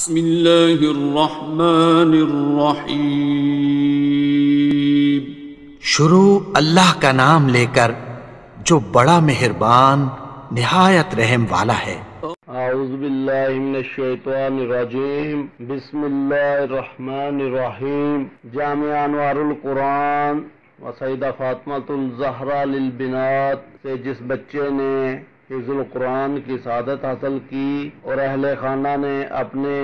بسم اللہ الرحمن الرحیم۔ شروع اللہ کا نام لے کر جو بڑا مہربان نہایت رحم والا ہے۔ اعوذ باللہ من الشیطان الرجیم، بسم اللہ الرحمن الرحیم۔ جامع انوار القرآن و سیدہ فاطمۃ الزہرا للبنات سے جس بچے نے حفظ القرآن کی سعادت حاصل کی اور اہل خانہ نے اپنے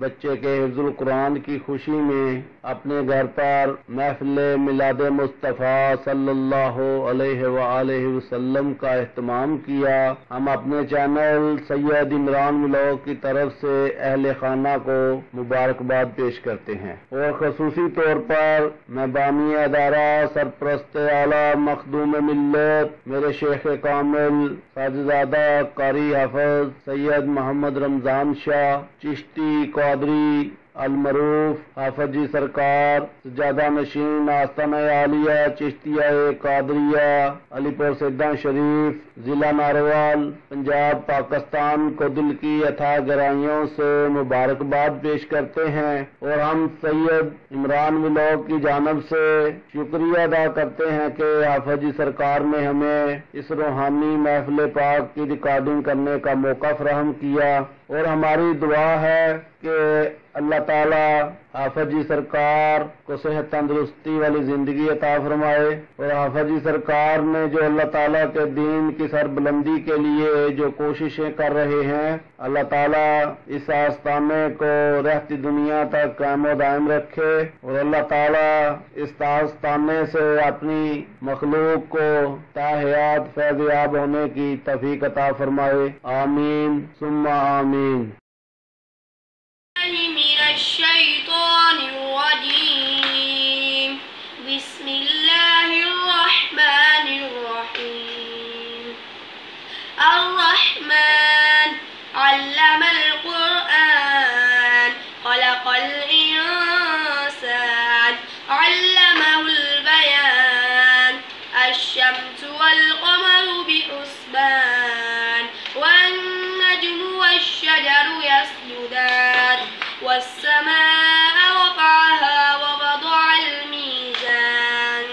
بچے کے حفظ القرآن کی خوشی میں اپنے گھر پر محفل میلاد مصطفیٰ صلی اللہ علیہ وآلہ وسلم کا اہتمام کیا، ہم اپنے چینل سید عمران ولاگ کی طرف سے اہل خانہ کو مبارکباد پیش کرتے ہیں، اور خصوصی طور پر میں بانی ادارہ سرپرست اعلیٰ مخدوم ملت میرے شیخ کامل ساجزادہ قاری حافظ سید محمد رمضان شاہ چشتی قادری المعروف حافظ جی سرکار سجادہ نشین آستانہ عالیہ چشتیہ قادریہ علی پور سیداں شریف ضلع ناروال پنجاب پاکستان کو دل کی اتھاہ گہرائیوں سے مبارکباد پیش کرتے ہیں، اور ہم سید عمران ولاگ کی جانب سے شکریہ ادا کرتے ہیں کہ حافظ جی سرکار نے ہمیں اس روحانی محفل پاک کی ریکارڈنگ کرنے کا موقع فراہم کیا، اور ہماری دعا ہے کہ اللہ تعالی حافظ جی سرکار کو صحت تندرستی والی زندگی عطا فرمائے، اور حافظ جی سرکار نے جو اللہ تعالیٰ کے دین کی سربلندی کے لیے جو کوششیں کر رہے ہیں، اللہ تعالیٰ اس آستانے کو رہتی دنیا تک قائم و دائم رکھے، اور اللہ تعالیٰ اس آستانے سے اپنی مخلوق کو تا حیات فیض یاب ہونے کی توفیق عطا فرمائے، آمین ثم آمین۔ من الشیطان الرجیم، بسم اللہ الرحمن الرحیم۔ الرحمن علم القرآن خلق الانسان علمه البیان الشمس والقمر بحسبان والنجم والشجر يسجدان والسماء رفعها ووضع الميزان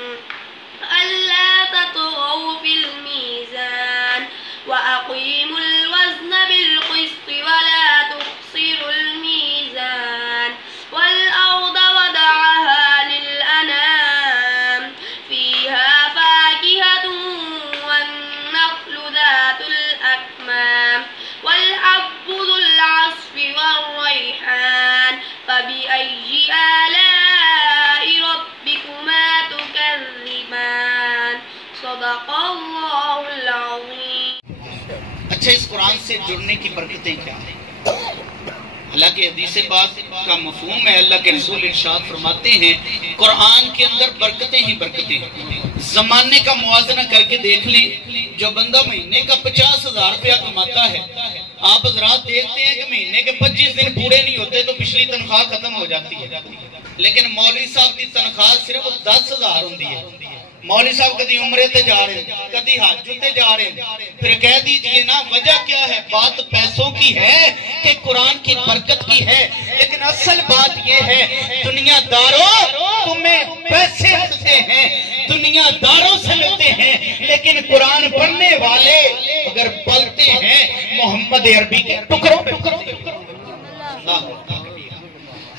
ألا تطغوا في الميزان وأقيموا الوزن بالقسط ولا تخسروا الميزان والأرض وضعها للأنام فيها فاكهة والنخل ذات الأكمام والحب ذو العصف والريحان فبأي آلاء ربكما تكذبان صدق اللہ العظیم۔ اچھا، اس قرآن سے جڑنے کی برکتیں کیا ہیں؟ اللہ کے حدیث پاک کا مفہوم ہے، اللہ کے رسول ارشاد فرماتے ہیں قرآن کے اندر برکتیں ہی برکتیں ہیں۔ زمانے کا موازنہ کر کے دیکھ لیں، جو بندہ مہینے کا 50,000 روپیہ کماتا ہے، آپ حضرات دیکھتے ہیں کہ مہینے کے 25 دن پورے نہیں ہوتے تو پچھلی تنخواہ ختم ہو جاتی ہے، لیکن مولوی صاحب کی تنخواہ صرف 10,000 ہوتی ہے۔ مولوی صاحب کدی عمرے تے جا رہے ہیں، کدی حج تے جا رہے ہیں، پھر کہہ دیجئے نا وجہ کیا ہے؟ بات پیسوں کی ہے کہ قرآن کی برکت کی ہے، لیکن اصل بات یہ ہے دنیا داروں تمہیں پیسے ملتے ہیں، دنیا داروں سے ملتے ہیں، لیکن قرآن پڑھنے والے اگر پلتے ہیں محمد عربی کے ٹکڑوں پہ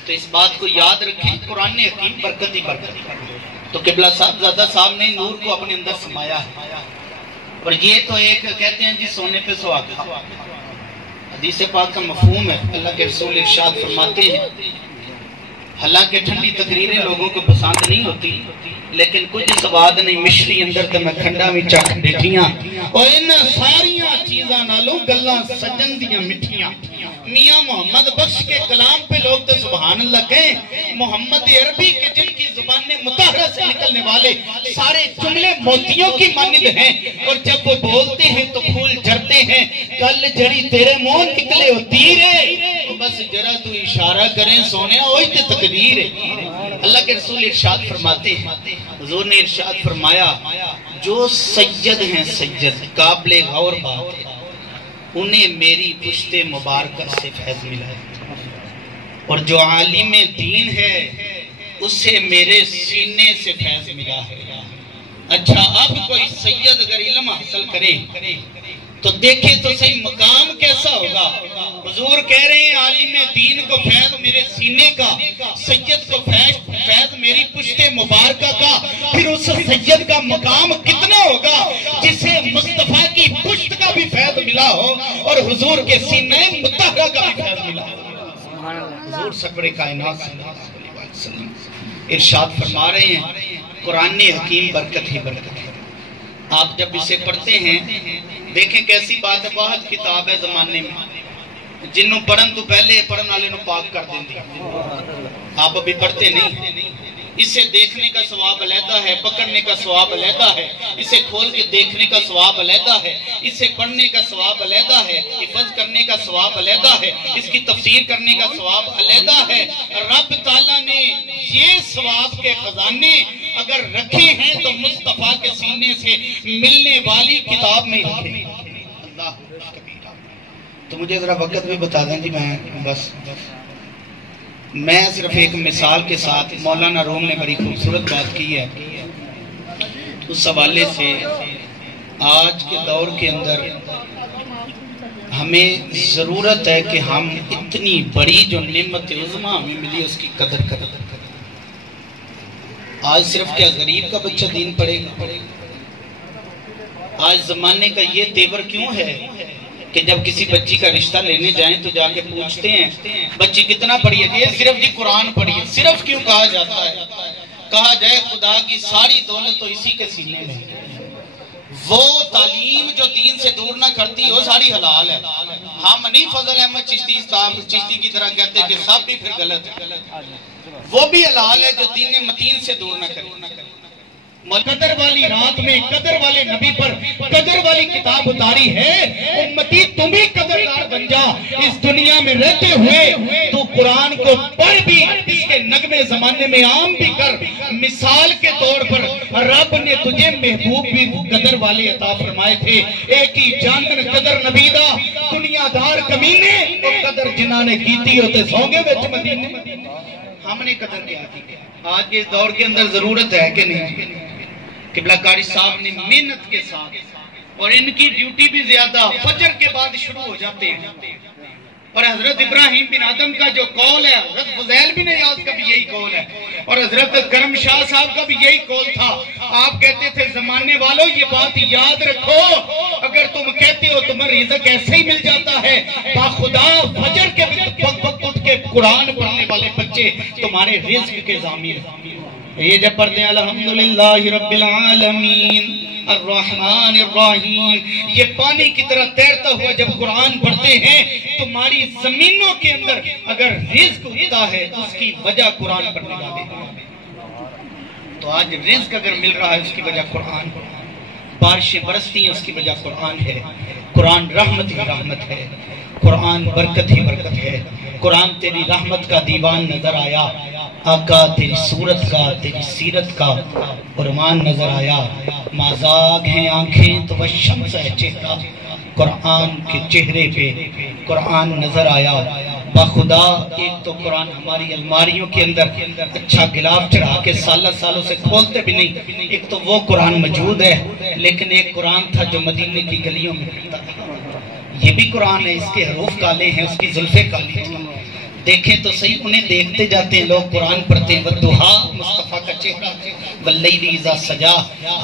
تو اس بات کو یاد رکھیں، قرآن حکیم برکت ہی برکت۔ تو قبلہ صاحبزادہ صاحب نے نور کو اپنے اندر سمایا ہے، اور یہ تو ایک کہتے ہیں جی سونے پہ سہاگا۔ حدیث پاک کا مفہوم ہے، اللہ کے رسول ارشاد فرماتے ہیں حالانکہ ٹھنڈی تقریریں لوگوں کو پسند نہیں ہوتی، لیکن کچھ سواد نہیں مشری اندر تے میں کھنڈا بھی چکھ بیٹھیاں، اور ان ساریاں چیزاں نالوں گلاں سجن دیاں مٹھیاں۔ میاں محمد بخش کے کلام پہ لوگ تو سبحان اللہ کہیں، محمد عربی کے جن کی زبان مطہرہ سے نکلنے والے سارے جملے موتیوں کی مانند ہیں، اور جب وہ بولتے ہیں تو پھول جھڑتے ہیں۔ کل جڑی تیرے منہ نکلے ہو تیرے، بس جرا تو اشارہ کریں سونے ہوئی تے تقدیر ہے۔ اللہ کے رسول ارشاد فرماتے ہیں، حضور نے ارشاد فرمایا جو سید ہیں، سید قابل غور بات ہے، انہیں میری پشت مبارکہ سے فیض ملا ہے۔ اور جو عالم دین ہے اسے میرے سینے سے فیض ملا ہے۔ اچھا اب کوئی سید اگر علم حاصل کرے تو دیکھے تو صحیح مقام کیسا ہوگا۔ حضور کہہ رہے ہیں عالم دین کو فیض میرے سینے کا، سید کو فیض میری پشت مبارکہ کا، پھر اس سید کا مقام کتنا ہوگا جسے مصطفیٰ کی پشت کا بھی فیض ملا ہو اور حضور کے سینے مطہرہ کا بھی فیض ملا ہو۔ حضور سرور کائنات صلی اللہ علیہ وسلم ارشاد فرما رہے ہیں قرآن حکیم برکت ہی برکت ہے۔ آپ جب اسے پڑھتے ہیں دیکھیں کیسی بات ہے، واحد کتاب ہے زمانے میں جنہوں پڑھن تو پہلے پڑھن والے نو پاک کر دیں دی۔ آپ ابھی پڑھتے نہیں، اسے دیکھنے کا ثواب علیحدہ ہے، پکڑنے کا ثواب علیحدہ ہے، اسے کھول کے دیکھنے کا ثواب علیحدہ ہے، اسے پڑھنے کا ثواب علیحدہ ہے، حفظ کرنے کا ثواب علیحدہ ہے، اس کی تفسیر کرنے کا ثواب علیحدہ ہے۔ رب تعالیٰ نے یہ ثواب کے خزانے اگر رکھے ہیں تو مصطفیٰ کے سینے سے ملنے والی کتاب میں رکھے۔ اللہ کبیرہ۔ تو مجھے ذرا وقت بھی بتا دیں جی، میں صرف ایک مثال کے ساتھ، مولانا روم نے بڑی خوبصورت بات کی ہے، اس حوالے سے آج کے دور کے اندر ہمیں ضرورت ہے کہ ہم اتنی بڑی جو نعمت عظمیٰ ہمیں ملی اس کی قدر کریں۔ آج صرف کیا غریب کا بچہ دین پڑھے گا؟ آج زمانے کا یہ تیور کیوں ہے کہ جب کسی بچی کا رشتہ لینے جائیں تو جا کے پوچھتے ہیں بچی کتنا پڑھی ہے؟ یہ صرف جی قرآن پڑھی ہے۔ صرف کیوں کہا جاتا ہے؟ کہا جائے خدا کی ساری دولت تو اسی کے سینے میں، وہ تعلیم جو دین سے دور نہ کرتی وہ ساری حلال ہے۔ ہم نہیں فضل احمد چشتی کی طرح کہتے کہ سب بھی پھر غلط ہے، وہ بھی حلال ہے جو دین متین سے دور نہ کرے۔ قدر والی رات میں قدر والے نبی پر قدر والی کتاب اتاری ہے، امتی تم بھی قدردار بن جا۔ اس دنیا میں رہتے ہوئے تو قرآن کو پڑھ بھی، اس کے نغمے زمانے میں عام بھی کر۔ مثال کے طور پر رب نے تجھے محبوب بھی قدر والے عطا فرمائے تھے۔ ایک ہی جانن قدر نبی دا، دنیا دار کمینے تو قدر جنہاں نے کیتی ہوتے سونگے وچ مدینے۔ ہم نے قدر کیا کی؟ آج کے دور کے اندر ضرورت ہے کہ نہیں؟ قبلہ قاری صاحب نے محنت کے ساتھ، اور ان کی ڈیوٹی بھی زیادہ فجر کے بعد شروع ہو جاتے ہیں، اور حضرت ابراہیم بن آدم کا جو قول ہے، حضرت فضیل بن عیاض کا بھی یہی قول ہے، اور حضرت کرم شاہ صاحب کا بھی یہی قول تھا۔ آپ کہتے تھے زمانے والوں یہ بات یاد رکھو، اگر تم کہتے ہو تمہیں رزق ایسے ہی مل جاتا ہے، باخدا فجر کے وقت اٹھ کے قرآن پڑھنے والے بچے تمہارے رزق کے ضامن ہیں۔ یہ جب پڑھتے ہیں الحمدللہ رب العالمین الرحمن الرحیم، یہ پانی کی طرح تیرتا ہوا جب قرآن پڑھتے ہیں، تمہاری زمینوں کے اندر اگر رزق ہوتا ہے اس کی وجہ قرآن پڑھنے والے ہیں۔ تو آج رزق اگر مل رہا ہے اس کی وجہ قرآن، بارشیں برستی ہیں اس کی وجہ قرآن ہے۔ قرآن رحمت ہی رحمت ہے، قرآن برکت ہی برکت ہے۔ قرآن تیری رحمت کا دیوان نظر آیا، آقا تیری صورت کا، تیری سیرت کا قرآن نظر آیا۔ مازاگ ہیں آنکھیں تو وہ شمس ہے چہرہ، قرآن کے چہرے پہ قرآن نظر آیا۔ باخدا ایک تو قرآن ہماری الماریوں کے اندر اچھا گلاف چڑھا کے سالوں سے کھولتے بھی نہیں، ایک تو وہ قرآن موجود ہے، لیکن ایک قرآن تھا جو مدینے کی گلیوں میں پھرتا تھا۔ یہ بھی قرآن ہے، اس کے حروف کالے ہیں، اس کی زلفیں کالی ہیں۔ دیکھیں تو صحیح، انہیں دیکھتے جاتے ہیں لوگ، قرآن پڑھتے ہیں۔ وَالضُّحَا مصطفیٰ کا چہرہ، وَاللَّيْلِ اِذَا سَجَا۔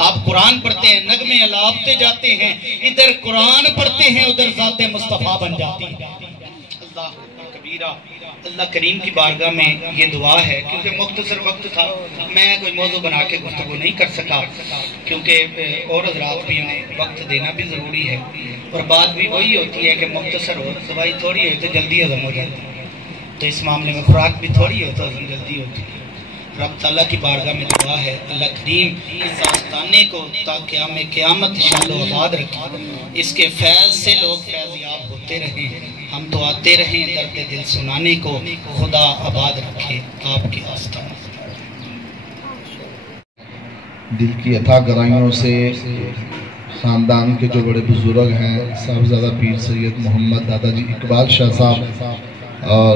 آپ قرآن پڑھتے ہیں، نغمے الاپتے جاتے ہیں، ادھر قرآن پڑھتے ہیں ادھر ذات مصطفیٰ بن جاتی ہے۔ اللہ کبیرہ۔ اللہ کریم کی بارگاہ میں یہ دعا ہے، کیونکہ مختصر وقت تھا، میں کوئی موضوع بنا کے گفتگو نہیں کر سکا، کیونکہ اور حضرات بھی انہیں وقت دینا بھی ضروری ہے، اور بات بھی وہی ہوتی ہے کہ مختصر ہو، دوائی تھوڑی ہوئی تو جلدی ہضم ہو جاتی ہے، تو اس معاملے میں خوراک بھی تھوڑی ہو تو ہضم جلدی ہوتی ہے۔ رب تعالیٰ کی بارگاہ میں دعا ہے اللہ کریم اس آستانے کو تا قیامت شان و آباد رکھے، اس کے فیض سے لوگ فیضیاب ہوتے رہیں، ہم تو آتے رہیں درد دل سنانے کو، خدا آباد رکھے آپ کے آستانے۔ دل کی عطا گرائیوں سے خاندان کے جو بڑے بزرگ ہیں، صاحبزادہ پیر سید محمد دادا جی اقبال شاہ صاحب اور